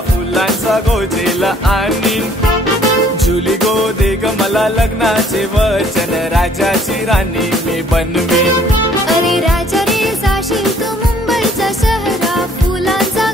फुलांचा गोजेला आणीन. जुली गो दे ग मला लग्नाचे वचन, राजाची राणी मी बनवीन. अरे राजा रे जाशील तू मुंबईचा शहरा, फुलांचा